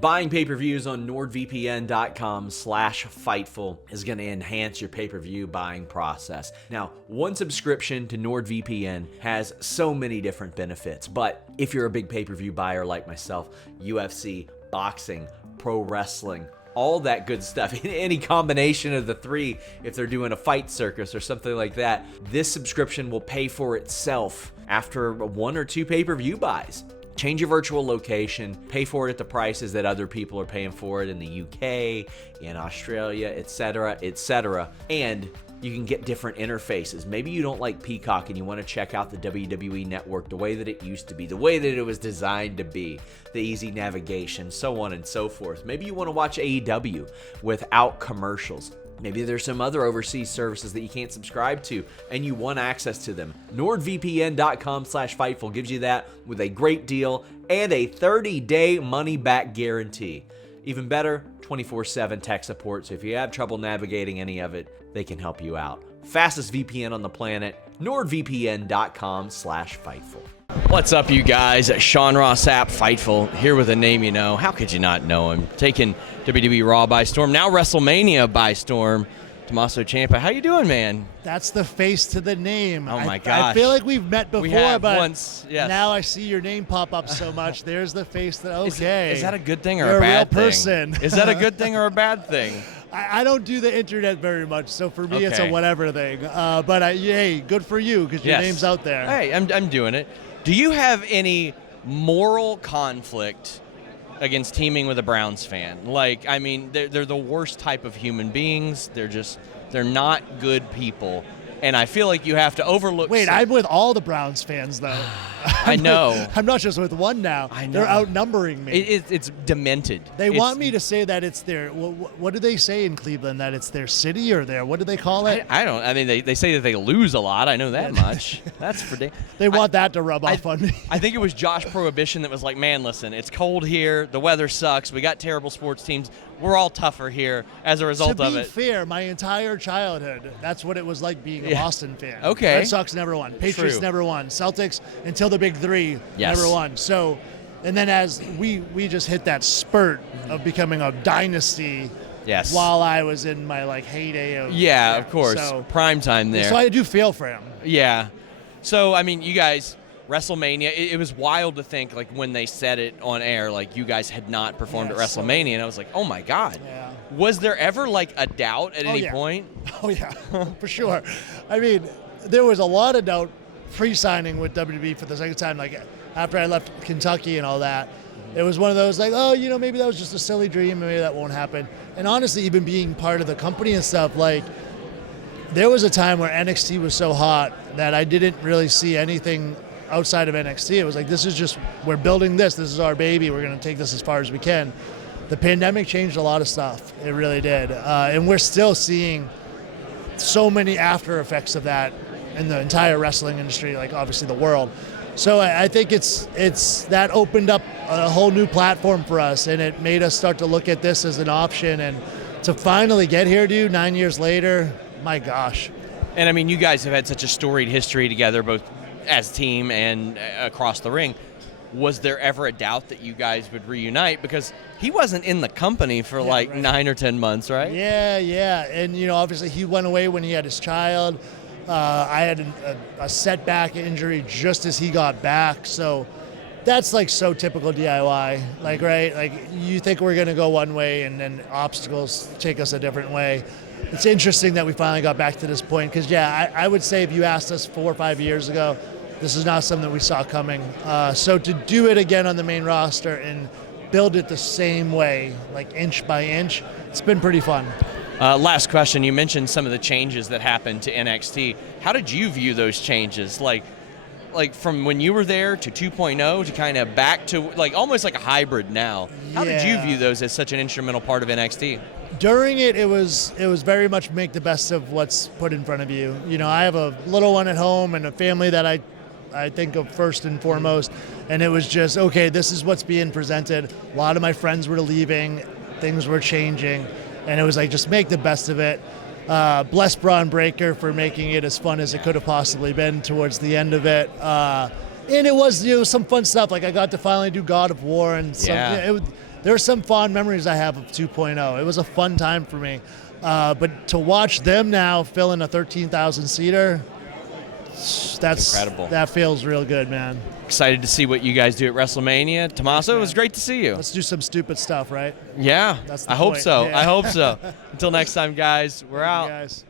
Buying pay-per-views on nordvpn.com/Fightful is going to enhance your pay-per-view buying process. Now, one subscription to NordVPN has so many different benefits, but if you're a big pay-per-view buyer like myself, UFC, boxing, pro wrestling, all that good stuff, any combination of the three, if they're doing a fight circus or something like that, this subscription will pay for itself after 1 or 2 pay-per-view buys. Change your virtual location, pay for it at the prices that other people are paying for it in the UK, in Australia, etc., etc. And you can get different interfaces. Maybe you don't like Peacock and you want to check out the WWE Network the way that it used to be, the way that it was designed to be, the easy navigation, so on and so forth. Maybe you want to watch AEW without commercials. Maybe there's some other overseas services that you can't subscribe to and you want access to them. NordVPN.com/Fightful gives you that with a great deal and a 30-day money-back guarantee. Even better, 24/7 tech support, so if you have trouble navigating any of it, they can help you out. Fastest VPN on the planet, NordVPN.com/Fightful. What's up, you guys? Sean Ross Sapp, Fightful, here with a name you know. How could you not know him? Taking WWE Raw by storm, now WrestleMania by storm. Tommaso Ciampa, how you doing, man? That's the face to the name. Oh my gosh. I feel like we've met before, we have but once, yes. Now I see your name pop up so much. There's the face that, okay. Is that a good thing or You're a bad real thing? person. Is that a good thing or a bad thing? I don't do the internet very much, so for me it's a Okay. whatever thing. But hey, good for you because your Yes. name's out there. Hey, I'm doing it. Do you have any moral conflict against teaming with a Browns fan? Like, I mean, they're the worst type of human beings. They're not good people. And I feel like you have to overlook. Wait, I'm with all the Browns fans, though. I know. I'm not just with one now. I know. They're outnumbering me. It's demented. They want me to say that it's their. What do they say in Cleveland? That it's their city or their. What do they call it? I don't. I mean, they say that they lose a lot. I know that much. That's for damn. They want that to rub off on me. I think it was Josh Prohibition that was like, man, listen, it's cold here. The weather sucks. We got terrible sports teams. We're all tougher here as a result of it. To be fair, my entire childhood, that's what it was like being a Boston fan. Okay. Red Sox never won. Patriots True. never won. Celtics, until the big three, Yes. never won. So, and then as we just hit that spurt of becoming a dynasty. Yes. While I was in my heyday of. Yeah, of course. So, Prime time there. So I do feel for him. Yeah. So, I mean, you guys, WrestleMania, it was wild to think, like, when they said it on air, like, you guys had not performed at WrestleMania, and I was like, oh, my God. Yeah. Was there ever, like, a doubt at any point? Oh, yeah, for sure. I mean, there was a lot of doubt pre-signing with WWE for the second time, like, after I left Kentucky and all that. It was one of those, like, oh, maybe that was just a silly dream, maybe that won't happen. And honestly, even being part of the company and stuff, like, there was a time where NXT was so hot that I didn't really see anything outside of NXT. It was like, this is just, we're building this is our baby, we're going to take this as far as we can. The pandemic changed a lot of stuff. It really did. And we're still seeing so many after effects of that in the entire wrestling industry, like obviously the world. So I think it's that opened up a whole new platform for us, and it made us start to look at this as an option. And to finally get here, dude, 9 years later, my gosh. And, I mean, you guys have had such a storied history together, both as a team and across the ring. Was there ever a doubt that you guys would reunite? Because he wasn't in the company for 9 or 10 months, right? Yeah. And, obviously he went away when he had his child. I had a setback injury just as he got back. So that's like so typical DIY. Like, right? Like, you think we're going to go one way and then obstacles take us a different way. It's interesting that we finally got back to this point because, I would say if you asked us 4 or 5 years ago, this is not something that we saw coming. So to do it again on the main roster and build it the same way, like inch by inch, it's been pretty fun. Last question. You mentioned some of the changes that happened to NXT. How did you view those changes? Like from when you were there to 2.0 to kind of back to like almost like a hybrid now. How did you view those as such an instrumental part of NXT? During it was very much make the best of what's put in front of you. I have a little one at home and a family that I think of first and foremost, and it was just, okay, this is what's being presented. A lot of my friends were leaving, things were changing, and it was like, just make the best of it. Bless Braun Breaker for making it as fun as it could have possibly been towards the end of it. And it was some fun stuff, like I got to finally do God of War, and there there are some fond memories I have of 2.0. It was a fun time for me. But to watch them now fill in a 13,000 seater, that's incredible. That feels real good, man. Excited to see what you guys do at WrestleMania. Tommaso, it was great to see you. Let's do some stupid stuff, right? Yeah, That's the I hope point. so. Yeah. I hope so. Until next time, guys, we're out. Guys.